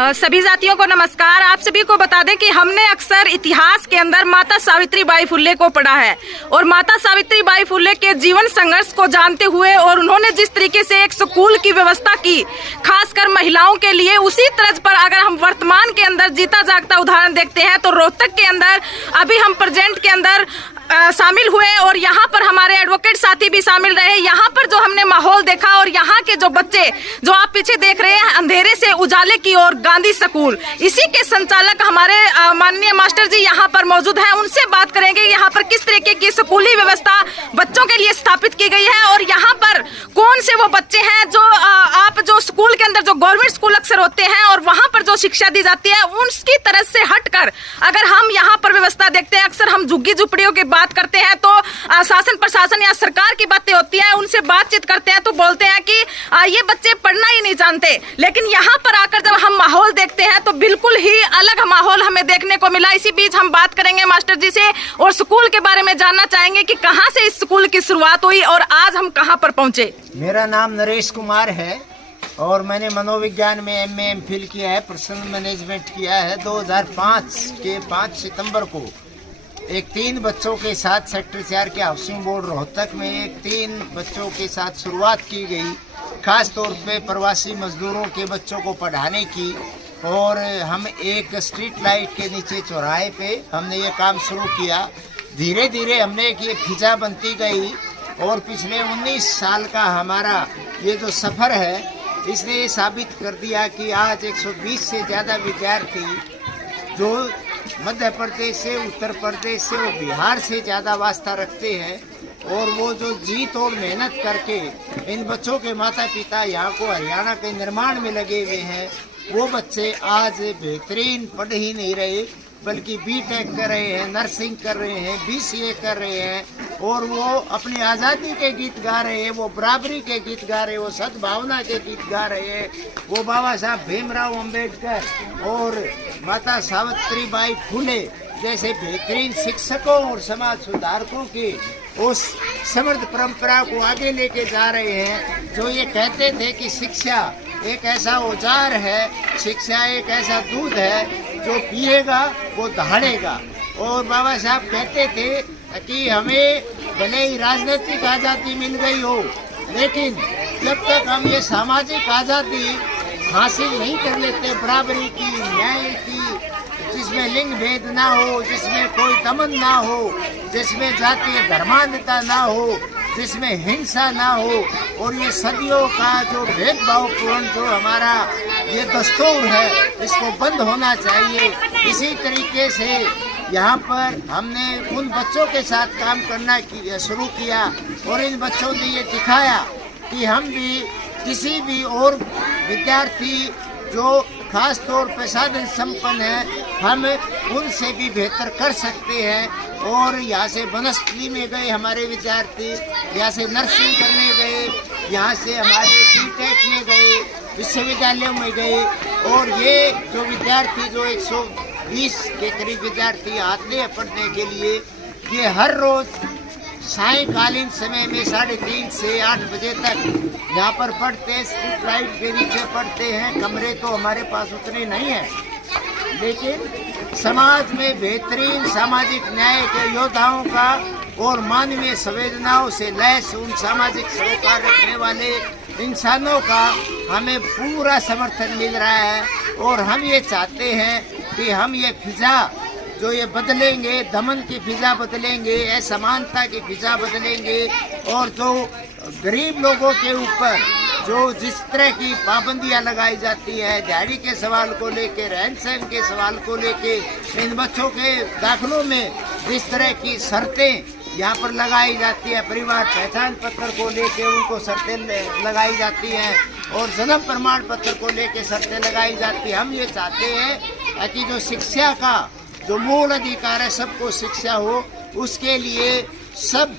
सभी जातियों को नमस्कार। आप सभी को बता दें कि हमने अक्सर इतिहास के अंदर माता सावित्रीबाई फुले को पढ़ा है और माता सावित्रीबाई फुले के जीवन संघर्ष को जानते हुए और उन्होंने जिस तरीके से एक स्कूल की व्यवस्था की खासकर महिलाओं के लिए, उसी तर्ज पर अगर हम वर्तमान के अंदर जीता जागता उदाहरण देखते हैं तो रोहतक के अंदर अभी हम प्रेजेंट के अंदर शामिल हुए और यहाँ पर हमारे एडवोकेट साथी भी शामिल रहे। यहाँ पर जो हमने माहौल देखा और यहाँ के जो बच्चे जो आप पीछे देख रहे हैं अंधेरे से उजाले की ओर गांधी स्कूल, इसी के संचालक हमारे माननीय मास्टर जी यहाँ पर मौजूद हैं। उनसे बात करेंगे यहाँ पर किस तरीके की स्कूली व्यवस्था बच्चों के लिए स्थापित की गई है और यहाँ पर कौन से वो बच्चे हैं जो आप जो स्कूल के अंदर जो गवर्नमेंट स्कूल अक्सर होते हैं और वहाँ पर जो शिक्षा दी जाती है उसकी तरह से हटकर अगर हम यहाँ पर व्यवस्था देखते हैं, अक्सर हम झुग्गी झुपड़ियों की बात करते हैं तो शासन प्रशासन या सरकार की बातें होती है, उनसे बातचीत करते हैं तो बोलते हैं कि ये बच्चे पढ़ना ही नहीं जानते। लेकिन यहाँ पर आकर जब हम माहौल देखते हैं तो बिल्कुल ही अलग माहौल हमें देखने को मिला। इसी बीच हम बात करेंगे मास्टर जी से और स्कूल के बारे में जानना चाहेंगे कि कहाँ से इस स्कूल की शुरुआत हुई और आज हम कहाँ पर पहुँचे। मेरा नाम नरेश कुमार है और मैंने मनोविज्ञान में MA MPhil किया है, पर्सनल मैनेजमेंट किया है। 2005 के 5 सितंबर को एक 3 बच्चों के साथ सेक्टर 4 के हाउसिंग बोर्ड रोहतक में एक 3 बच्चों के साथ शुरुआत की गई, खास तौर पे प्रवासी मजदूरों के बच्चों को पढ़ाने की। और हम एक स्ट्रीट लाइट के नीचे चौराहे पे हमने ये काम शुरू किया। धीरे धीरे हमने एक ये फिजा बनती गई और पिछले 19 साल का हमारा ये जो सफ़र है इसने ये साबित कर दिया कि आज 120 से ज़्यादा विद्यार्थी जो मध्य प्रदेश से, उत्तर प्रदेश से और बिहार से ज़्यादा वास्ता रखते हैं और वो जो जीत और मेहनत करके इन बच्चों के माता पिता यहाँ को हरियाणा के निर्माण में लगे हुए हैं, वो बच्चे आज बेहतरीन पढ़ ही नहीं रहे बल्कि B.Tech कर रहे हैं, नर्सिंग कर रहे हैं, BCA कर रहे हैं और वो अपनी आज़ादी के गीत गा रहे हैं, वो बराबरी के गीत गा रहे हैं, वो सद्भावना के गीत गा रहे हैं, वो बाबा साहब भीमराव अंबेडकर और माता सावित्रीबाई फुले जैसे बेहतरीन शिक्षकों और समाज सुधारकों की उस समृद्ध परंपरा को आगे लेके जा रहे हैं। जो ये कहते थे कि शिक्षा एक ऐसा औजार है, शिक्षा एक ऐसा दूध है जो पिएगा वो दहाड़ेगा। और बाबा साहब कहते थे कि हमें भले ही राजनीतिक आज़ादी मिल गई हो लेकिन जब तक हम ये सामाजिक आज़ादी हासिल नहीं कर लेते, बराबरी की, न्याय की, जिसमें लिंग भेद ना हो, जिसमें कोई दमन ना हो, जिसमें जातीय धर्मांधता ना हो, जिसमें हिंसा ना हो और ये सदियों का जो भेदभावपूर्ण जो हमारा ये दस्तूर है इसको बंद होना चाहिए। इसी तरीके से यहाँ पर हमने उन बच्चों के साथ काम करना शुरू किया और इन बच्चों ने ये दिखाया कि हम भी किसी भी और विद्यार्थी जो खास तौर पर साधन संपन्न है हम उनसे भी बेहतर कर सकते हैं। और यहाँ से बनस्पति में गए हमारे विद्यार्थी, यहाँ से नर्सिंग करने गए, यहाँ से हमारे B.Tech में गए, विश्वविद्यालयों में गए और ये जो विद्यार्थी जो 120 के करीब विद्यार्थी आते हैं पढ़ने के लिए, ये हर रोज़ सायंकालीन समय में 3:30 से 8 बजे तक यहाँ पर पढ़ते हैं, स्ट्रीट लाइट के नीचे पढ़ते हैं। कमरे तो हमारे पास उतने नहीं हैं लेकिन समाज में बेहतरीन सामाजिक न्याय के योद्धाओं का और मानवीय संवेदनाओं से लैस उन सामाजिक सरोकार रखने वाले इंसानों का हमें पूरा समर्थन मिल रहा है। और हम ये चाहते हैं कि हम ये फिजा जो ये बदलेंगे, दमन की फिजा बदलेंगे, असमानता की फिजा बदलेंगे और जो गरीब लोगों के ऊपर जो जिस तरह की पाबंदियां लगाई जाती है, दिहाड़ी के सवाल को लेके, रहन सहन के सवाल को लेके, इन बच्चों के दाखिलों में जिस तरह की शर्तें यहाँ पर लगाई जाती है, परिवार पहचान पत्र को लेके उनको शर्तें लगाई जाती हैं और जन्म प्रमाण पत्र को लेके शर्तें लगाई जाती है। हम ये चाहते हैं कि जो शिक्षा का जो मूल अधिकार है, सबको शिक्षा हो, उसके लिए सब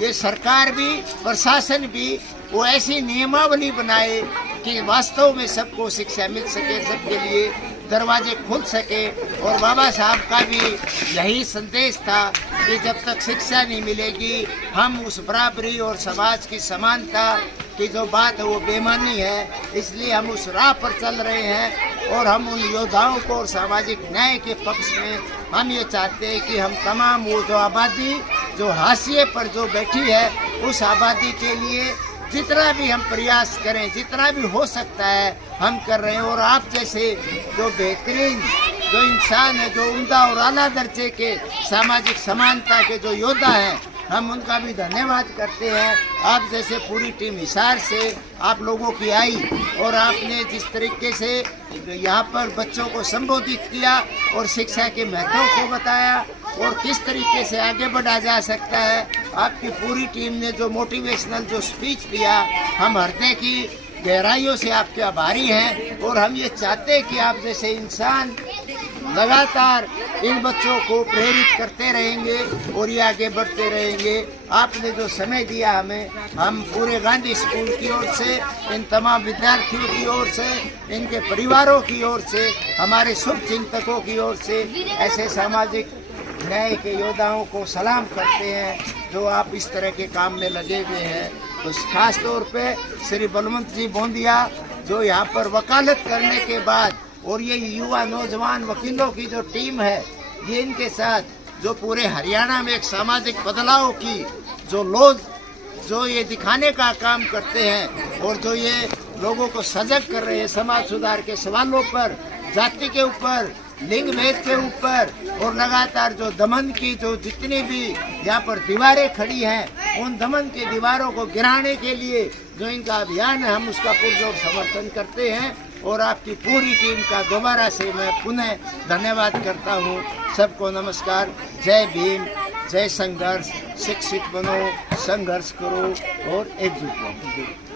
ये सरकार भी प्रशासन भी वो ऐसी नियमावली बनाए कि वास्तव में सबको शिक्षा मिल सके, सबके लिए दरवाजे खुल सके। और बाबा साहब का भी यही संदेश था कि जब तक शिक्षा नहीं मिलेगी हम उस बराबरी और समाज की समानता की जो बात है वो बेमानी है, इसलिए हम उस राह पर चल रहे हैं। और हम उन योद्धाओं को और सामाजिक न्याय के पक्ष में हम ये चाहते हैं कि हम तमाम वो जो आबादी जो हाशिए पर जो बैठी है उस आबादी के लिए जितना भी हम प्रयास करें, जितना भी हो सकता है हम कर रहे हैं। और आप जैसे जो बेहतरीन जो इंसान है, जो उम्दा और आला दर्जे के सामाजिक समानता के जो योद्धा हैं, हम उनका भी धन्यवाद करते हैं। आप जैसे पूरी टीम हिसार से आप लोगों की आई और आपने जिस तरीके से यहाँ पर बच्चों को संबोधित किया और शिक्षा के महत्व को बताया और किस तरीके से आगे बढ़ा जा सकता है, आपकी पूरी टीम ने जो मोटिवेशनल जो स्पीच दिया, हम हृदय की गहराइयों से आपके आभारी हैं। और हम ये चाहते हैं कि आप जैसे इंसान लगातार इन बच्चों को प्रेरित करते रहेंगे और ये आगे बढ़ते रहेंगे। आपने जो समय दिया हमें, हम पूरे गांधी स्कूल की ओर से, इन तमाम विद्यार्थियों की ओर से, इनके परिवारों की ओर से, हमारे शुभ चिंतकों की ओर से ऐसे सामाजिक न्याय के योद्धाओं को सलाम करते हैं जो आप इस तरह के काम में लगे हुए हैं। तो खास तौर पे श्री बलवंत जी बोंदिया जो यहाँ पर वकालत करने के बाद, और ये युवा नौजवान वकीलों की जो टीम है, ये इनके साथ जो पूरे हरियाणा में एक सामाजिक बदलाव की जो लोग जो ये दिखाने का काम करते हैं और जो ये लोगों को सजग कर रहे हैं समाज सुधार के सवालों पर, जाति के ऊपर, लिंग भेद के ऊपर, और लगातार जो दमन की जो जितनी भी यहाँ पर दीवारें खड़ी हैं, उन दमन की दीवारों को गिराने के लिए जो इनका अभियान है, हम उसका पुरजोर समर्थन करते हैं। और आपकी पूरी टीम का दोबारा से मैं पुनः धन्यवाद करता हूँ। सबको नमस्कार। जय भीम, जय संघर्ष। शिक्षित बनो, संघर्ष करो और एकजुट रहो।